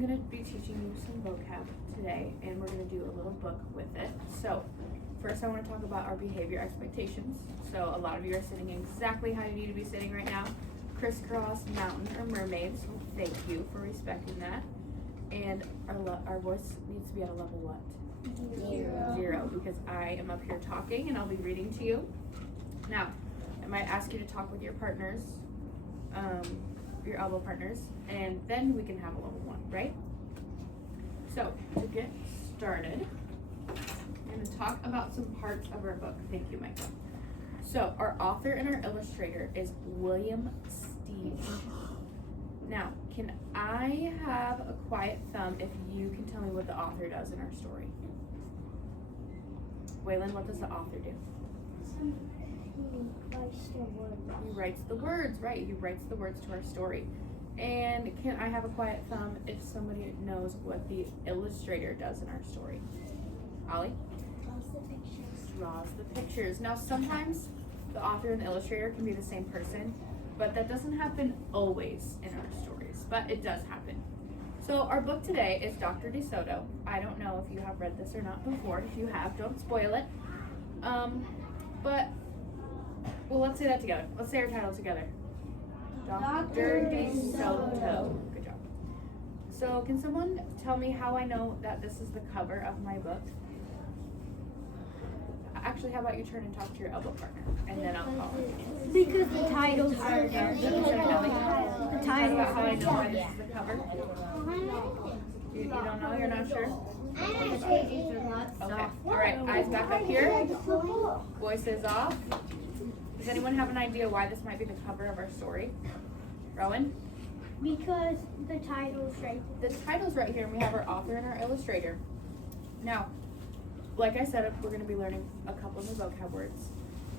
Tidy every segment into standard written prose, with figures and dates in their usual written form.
I'm going to be teaching you some vocab today, and we're going to do a little book with it. So first I want to talk about our behavior expectations. So a lot of you are sitting exactly how you need to be sitting right now. Crisscross, mountain, or mermaid. So thank you for respecting that. And our voice needs to be at a level what? 0, because I am up here talking and I'll be reading to you. Now, I might ask you to talk with your partners, your elbow partners, and then we can have a level 1, right? So, to get started, I'm going to talk about some parts of our book. Thank you, Michael. So, our author and our illustrator is William Steele. Now, can I have a quiet thumb if you can tell me what the author does in our story? Waylon, what does the author do? He writes the words, right? He writes the words to our story. And can I have a quiet thumb if somebody knows what the illustrator does in our story? Ollie? Draws the pictures. Now, sometimes the author and the illustrator can be the same person, but that doesn't happen always in our stories, but it does happen. So our book today is Dr. DeSoto. I don't know if you have read this or not before. If you have, don't spoil it. Well, let's say that together. Let's say our title together. Dr. DeSoto. Good job. So can someone tell me how I know that this is the cover of my book? Actually, how about you turn and talk to your elbow partner, and then I'll call it. Because the titles are there. The title. How I know why this is the cover? You don't know? You're not sure? Okay. All right. Eyes back up here. Voices off. Does anyone have an idea why this might be the cover of our story? Rowan? Because the title's right there. The title's right here, and we have our author and our illustrator. Now, like I said, we're going to be learning a couple of new vocab words.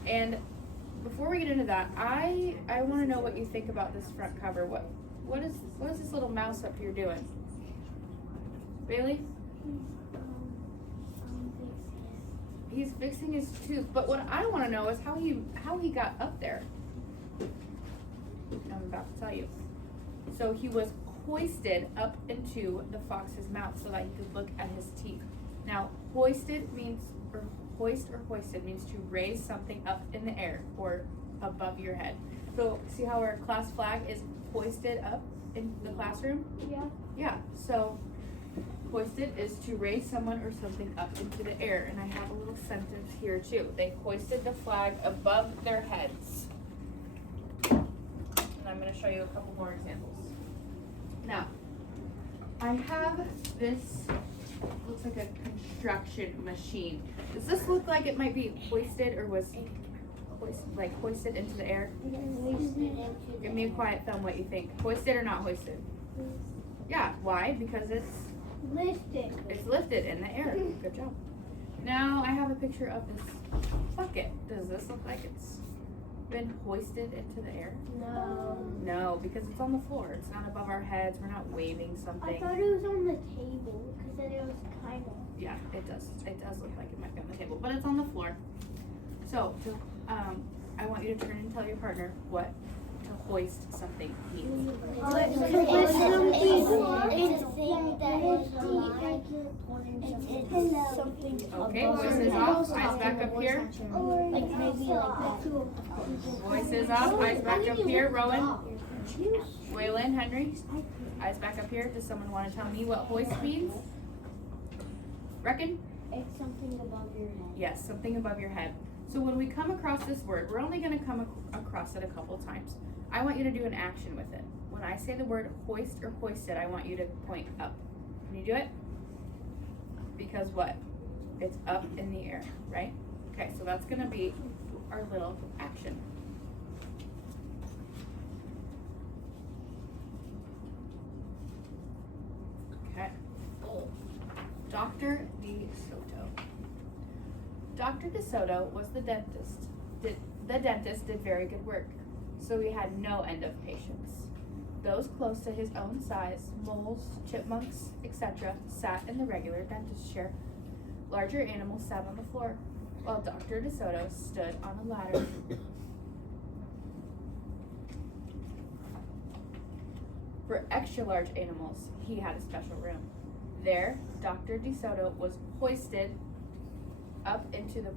And before we get into that, I want to know what you think about this front cover. What is this little mouse up here doing? Bailey? He's fixing his tooth. But what I want to know is how he got up there. I'm about to tell you. So he was hoisted up into the fox's mouth so that he could look at his teeth. Now, hoisted means, or hoisted means to raise something up in the air or above your head. So, see how our class flag is hoisted up in the classroom? Yeah. Yeah, so hoisted is to raise someone or something up into the air. And I have a little sentence here too. They hoisted the flag above their heads. And I'm going to show you a couple more examples. Now, I have this. Looks like a construction machine. Does this look like it might be hoisted or was hoisted into the air? Give me a quiet thumb what you think. Hoisted or not hoisted? Yeah, why? Because it's Lifted. It's lifted in the air. Good job. Now I have a picture of this bucket. Does this look like it's been hoisted into the air? No. No, because it's on the floor. It's not above our heads. We're not waving something. I thought it was on the table because then it was kind of. Yeah, it does. It does look like it might be on the table, but it's on the floor. So, I want you to turn and tell your partner what to hoist something means. Okay, voices off, eyes back up here. Voices off, eyes back up here. Rowan, Waylon, Henry, eyes back up here. Does someone want to tell me what hoist means? Reckon? It's something above your head. Yes, something above your head. So when we come across this word, we're only going to come across it a couple times. I want you to do an action with it. When I say the word hoist or hoisted, I want you to point up. Can you do it? Because what? It's up in the air, right? Okay, so that's going to be our little action. Okay. Dr. DeSoto. Dr. DeSoto was the dentist. The dentist did very good work, so he had no end of patients. Those close to his own size, moles, chipmunks, etc., sat in the regular dentist chair. Larger animals sat on the floor, while Dr. DeSoto stood on a ladder. For extra-large animals, he had a special room. There, Dr. DeSoto was hoisted up into the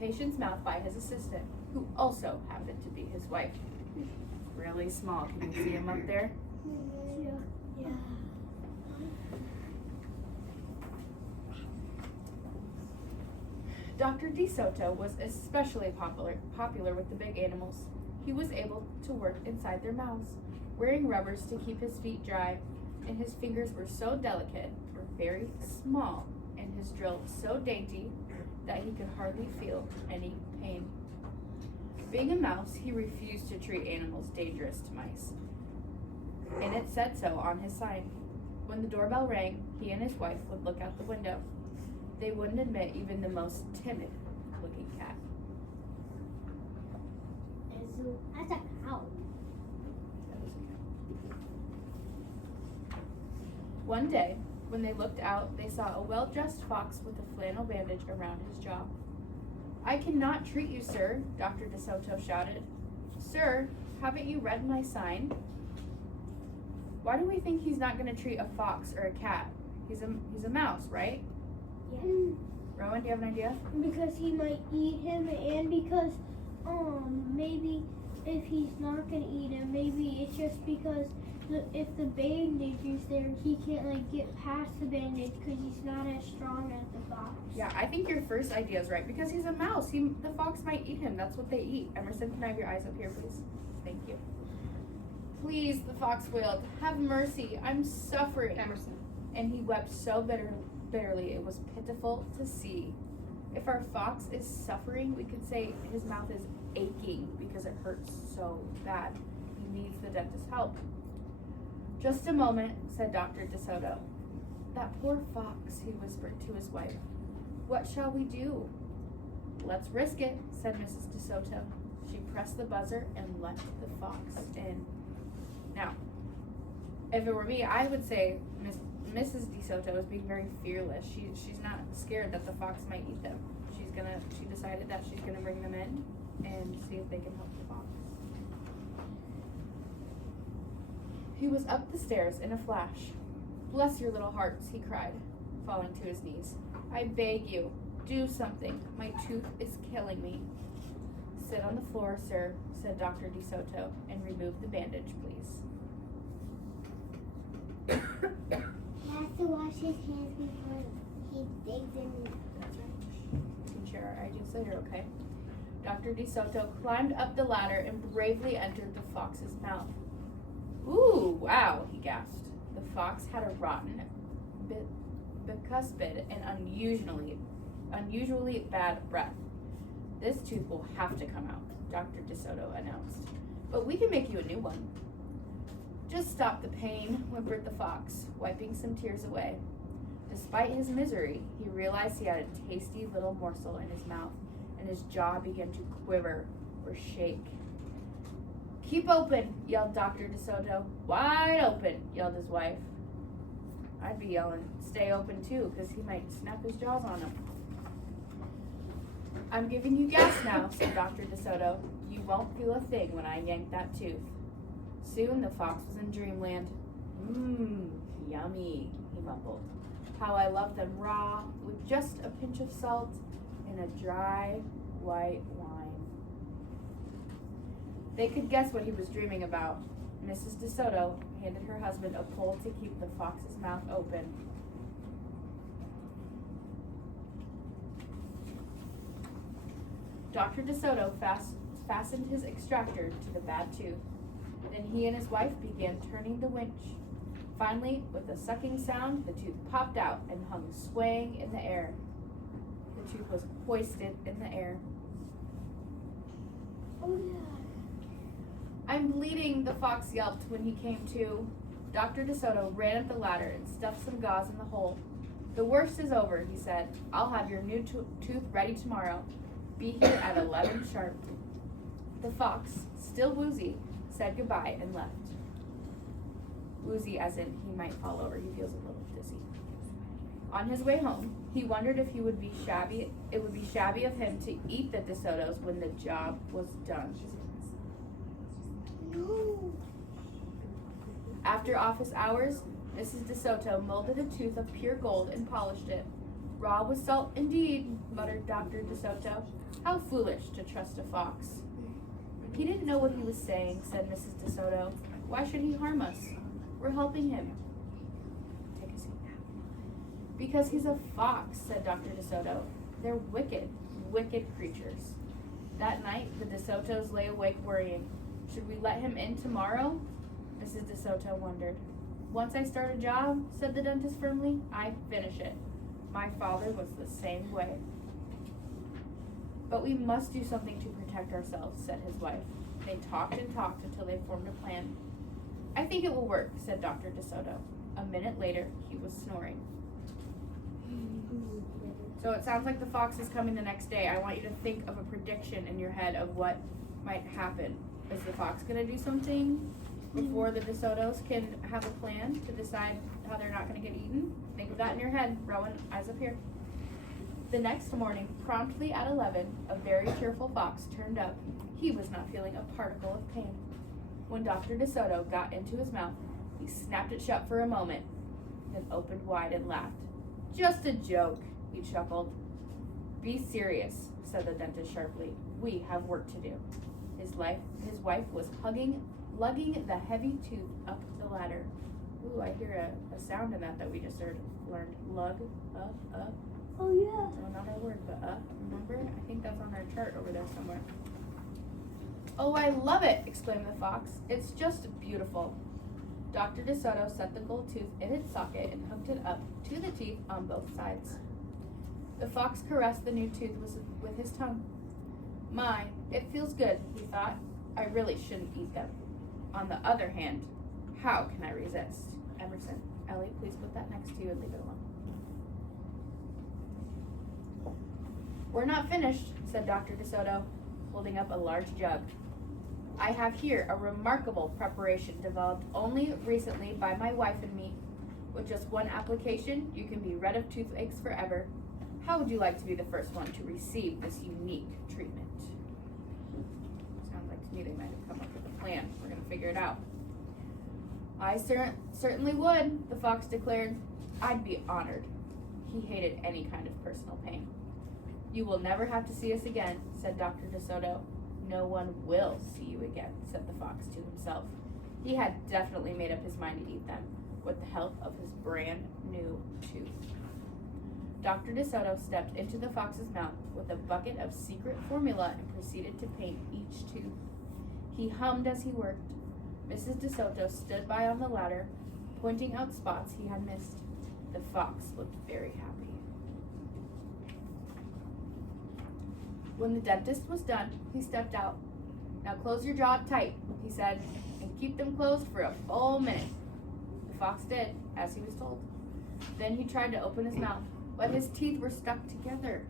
patient's mouth by his assistant, who also happened to be his wife. Really small. Can you see him up there? Yeah. Dr. DeSoto was especially popular with the big animals. He was able to work inside their mouths, wearing rubbers to keep his feet dry, and his fingers were so delicate, or very small, and his drill so dainty that he could hardly feel any pain. Being a mouse, he refused to treat animals dangerous to mice, and it said so on his sign. When the doorbell rang, he and his wife would look out the window. They wouldn't admit even the most timid-looking cat. That's a cow. That was a cat. One day, when they looked out, they saw a well-dressed fox with a flannel bandage around his jaw. "I cannot treat you, sir," Dr. DeSoto shouted. "Sir, haven't you read my sign? Why do we think he's not going to treat a fox or a cat? He's a mouse, right?" Yeah. Rowan, do you have an idea? Because he might eat him, and because maybe if he's not gonna eat him, maybe it's just because if the bandage is there, he can't get past the bandage because he's not as strong as the fox. Yeah, I think your first idea is right because he's a mouse. The fox might eat him. That's what they eat. Emerson, can I have your eyes up here, please? Thank you. "Please," the fox wailed, "have mercy. I'm suffering." Emerson. And he wept so bitterly it was pitiful to see. If our fox is suffering, we could say his mouth is aching because it hurts so bad. He needs the dentist's help. "Just a moment," said Dr. DeSoto. "That poor fox," he whispered to his wife. "What shall we do?" "Let's risk it," said Mrs. DeSoto. She pressed the buzzer and let the fox in. Now, if it were me, I would say Mrs. DeSoto is being very fearless. She's not scared that the fox might eat them. She decided that she's gonna bring them in and see if they can help the fox. He was up the stairs in a flash. "Bless your little hearts," he cried, falling to his knees. "I beg you, do something. My tooth is killing me." "Sit on the floor, sir," said Dr. DeSoto, "and remove the bandage, please." He has to wash his hands before he digs in. That's right. We can share our ideas later, okay? Dr. DeSoto climbed up the ladder and bravely entered the fox's mouth. "Ooh, wow," he gasped. The fox had a rotten, bicuspid, and unusually bad breath. "This tooth will have to come out," Dr. DeSoto announced. "But we can make you a new one." "Just stop the pain," whimpered the fox, wiping some tears away. Despite his misery, he realized he had a tasty little morsel in his mouth, and his jaw began to quiver or shake. "Keep open," yelled Dr. DeSoto. "Wide open," yelled his wife. I'd be yelling, "Stay open too," because he might snap his jaws on him. "I'm giving you gas now," said Dr. DeSoto. "You won't feel a thing when I yank that tooth." Soon the fox was in dreamland. Yummy," he mumbled. "How I love them raw, with just a pinch of salt and a dry, white wine." They could guess what he was dreaming about. Mrs. DeSoto handed her husband a pole to keep the fox's mouth open. Dr. DeSoto fastened his extractor to the bad tooth. Then he and his wife began turning the winch. Finally, with a sucking sound, the tooth popped out and hung swaying in the air. The tooth was hoisted in the air. Oh yeah. "I'm bleeding," the fox yelped when he came to. Dr. DeSoto ran up the ladder and stuffed some gauze in the hole. "The worst is over," he said. "I'll have your new tooth ready tomorrow. Be here at 11 sharp." The fox, still woozy, said goodbye and left. Woozy as in he might fall over. He feels a little dizzy. On his way home, he wondered if it would be shabby of him to eat the DeSotos when the job was done. No. After office hours, Mrs. DeSoto molded a tooth of pure gold and polished it. Raw with salt indeed, muttered Dr. DeSoto. How foolish to trust a fox. He didn't know what he was saying, said Mrs. DeSoto. Why should he harm us? We're helping him. Take a seat now. Because he's a fox, said Dr. DeSoto. They're wicked, wicked creatures. That night, the DeSotos lay awake worrying. Should we let him in tomorrow? Mrs. DeSoto wondered. Once I start a job, said the dentist firmly, I finish it. My father was the same way. But we must do something to protect ourselves, said his wife. They talked and talked until they formed a plan. I think it will work, said Dr. DeSoto. A minute later, he was snoring. So it sounds like the fox is coming the next day. I want you to think of a prediction in your head of what might happen. Is the fox going to do something before the DeSotos can have a plan to decide how they're not going to get eaten? Think of that in your head. Rowan, eyes up here. The next morning, promptly at 11, a very cheerful fox turned up. He was not feeling a particle of pain. When Dr. DeSoto got into his mouth, he snapped it shut for a moment, then opened wide and laughed. Just a joke, he chuckled. Be serious, said the dentist sharply. We have work to do. His wife was lugging the heavy tooth up the ladder. Ooh, I hear a sound in that we just learned. Lug, up. Oh, yeah. So not our word, but remember? I think that's on our chart over there somewhere. Oh, I love it, exclaimed the fox. It's just beautiful. Dr. DeSoto set the gold tooth in its socket and hooked it up to the teeth on both sides. The fox caressed the new tooth with his tongue. My, it feels good, he thought. I really shouldn't eat them. On the other hand, how can I resist? Emerson, Ellie, please put that next to you and leave it alone. We're not finished, said Dr. DeSoto, holding up a large jug. I have here a remarkable preparation developed only recently by my wife and me. With just one application, you can be rid of toothaches forever. How would you like to be the first one to receive this unique treatment? Sounds like to me they might have come up with a plan. We're going to figure it out. I certainly would, the fox declared. I'd be honored. He hated any kind of personal pain. You will never have to see us again, said Dr. DeSoto. No one will see you again, said the fox to himself. He had definitely made up his mind to eat them, with the help of his brand new tooth. Dr. DeSoto stepped into the fox's mouth with a bucket of secret formula and proceeded to paint each tooth. He hummed as he worked. Mrs. DeSoto stood by on the ladder, pointing out spots he had missed. The fox looked very happy. When the dentist was done, he stepped out. Now close your jaw tight, he said, and keep them closed for a full minute. The fox did, as he was told. Then he tried to open his mouth, but his teeth were stuck together.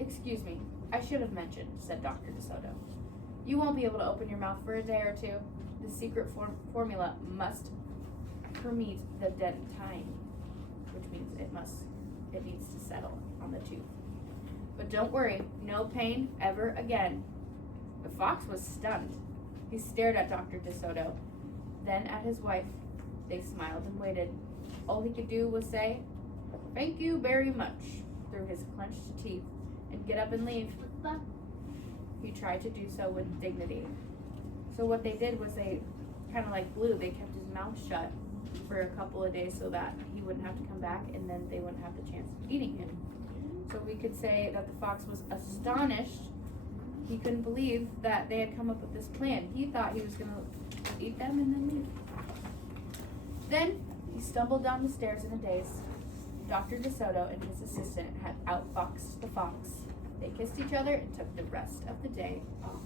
Excuse me, I should have mentioned, said Dr. DeSoto. You won't be able to open your mouth for a day or two. The secret formula must permeate the dentine, which means it needs to settle on the tooth. But don't worry, no pain ever again. The fox was stunned. He stared at Dr. DeSoto, then at his wife. They smiled and waited. All he could do was say, "Thank you very much," through his clenched teeth, and get up and leave. He tried to do so with dignity. So what they did was they kind of like glue. They kept his mouth shut for a couple of days so that he wouldn't have to come back, and then they wouldn't have the chance of eating him. So we could say that the fox was astonished. He couldn't believe that they had come up with this plan. He thought he was going to eat them and then leave. Then he stumbled down the stairs in a daze. Dr. DeSoto and his assistant had outfoxed the fox. They kissed each other and took the rest of the day off.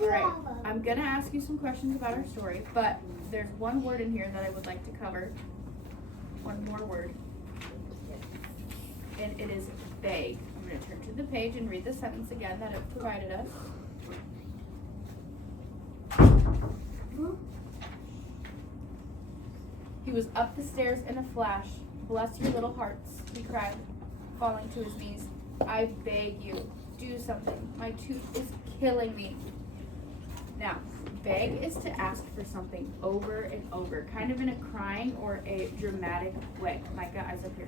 Alright, I'm going to ask you some questions about our story, but there's one word in here that I would like to cover. One more word. And it is beg. I'm going to turn to the page and read the sentence again that it provided us. He was up the stairs in a flash. Bless your little hearts, he cried, falling to his knees. I beg you, do something. My tooth is killing me. Now, beg is to ask for something over and over, kind of in a crying or a dramatic way. Micah, eyes up here.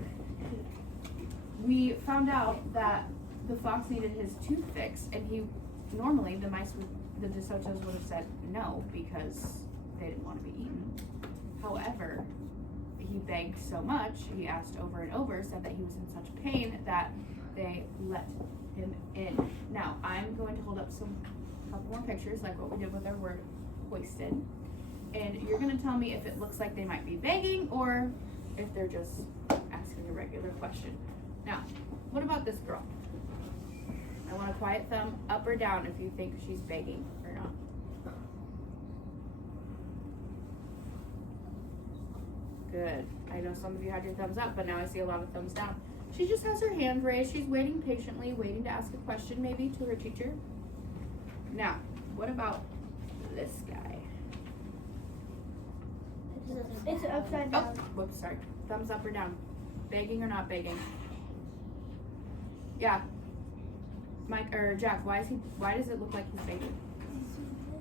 We found out that the fox needed his tooth fixed, and normally the DeSotos would have said no because they didn't want to be eaten. However, he begged so much, he asked over and over, said that he was in such pain that they let him in. Now, I'm going to hold up a couple more pictures, like what we did with our word hoisted. And you're going to tell me if it looks like they might be begging or if they're just asking a regular question. Now, what about this girl? I want a quiet thumb up or down if you think she's begging or not. Good. I know some of you had your thumbs up, but now I see a lot of thumbs down. She just has her hand raised. She's waiting patiently, waiting to ask a question maybe to her teacher. Now, what about this guy? It's upside down. Oh, whoops, sorry. Thumbs up or down. Begging or not begging? Yeah. Mike or Jack, why does it look like he's begging?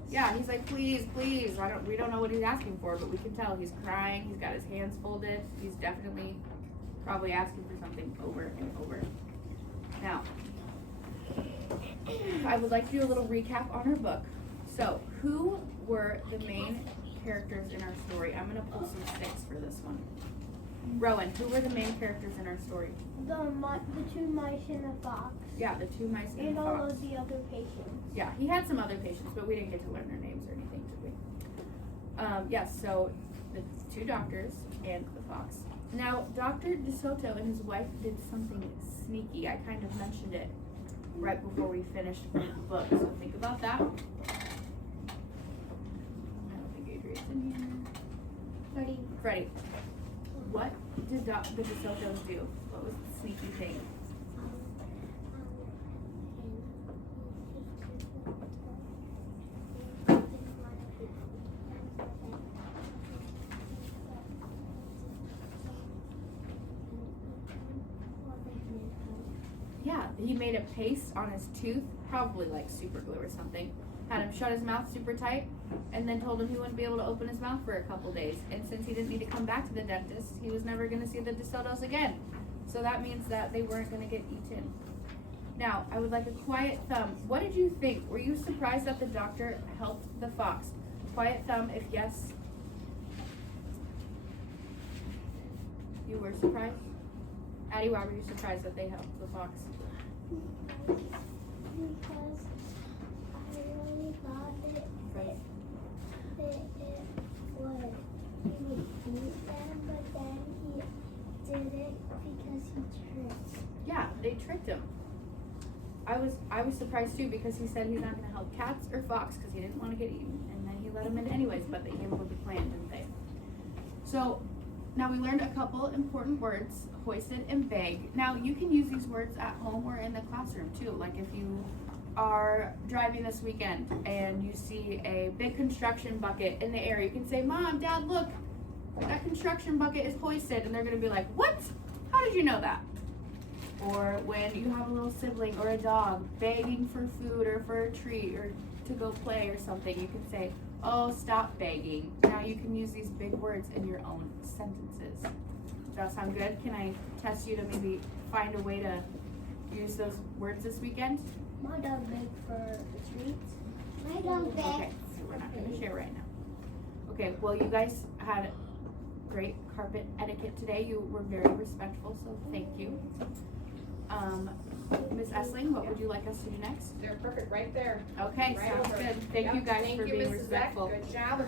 Yeah, he's like, please, please. We don't know what he's asking for, but we can tell he's crying. He's got his hands folded. He's definitely probably asking for something over and over. Now, I would like to do a little recap on our book. So, who were the main characters in our story? I'm going to pull some sticks for this one. Rowan, who were the main characters in our story? The two mice and the fox. Yeah, the two mice and the fox. And all fox. of the other patients. Yeah, he had some other patients, but we didn't get to learn their names or anything, did we? Yes, so the two doctors and the fox. Now, Dr. DeSoto and his wife did something sneaky. I kind of mentioned it right before we finished the book, so think about that. I don't think Adrian's in here. Freddie. What did the DeSotos do? What was the sneaky thing? Yeah, he made a paste on his tooth, probably like super glue or something. Had him shut his mouth super tight, and then told him he wouldn't be able to open his mouth for a couple days. And since he didn't need to come back to the dentist, he was never going to see the DeSotos again. So that means that they weren't going to get eaten. Now, I would like a quiet thumb. What did you think? Were you surprised that the doctor helped the fox? Quiet thumb if yes. You were surprised? Addie, why were you surprised that they helped the fox? Because I really thought that it would eat them, but then he did it because he tricked. Yeah, they tricked him. I was surprised too because he said he's not going to help cats or fox because he didn't want to get eaten, and then he let him in anyways. But they came up with a plan, didn't they? So now we learned a couple important words: hoisted and beg. Now you can use these words at home or in the classroom too. Like if you are driving this weekend and you see a big construction bucket in the air, you can say, "Mom, Dad, look, that construction bucket is hoisted," and they're going to be like, "What? How did you know that?" Or when you have a little sibling or a dog begging for food or for a treat or to go play or something, you can say, "Oh, stop begging." Now you can use these big words in your own sentences. Does that sound good? Can I test you to maybe find a way to use those words this weekend? My dog begged for treats. My dog begged. Okay, so we're not going to share right now. Okay, well you guys had great carpet etiquette today. You were very respectful, so thank you. Ms. Essling, what would you like us to do next? They're perfect right there. Okay, Right sounds over. good. Thank Yep, you guys thank for you, being Mrs. Eck. respectful. Good job.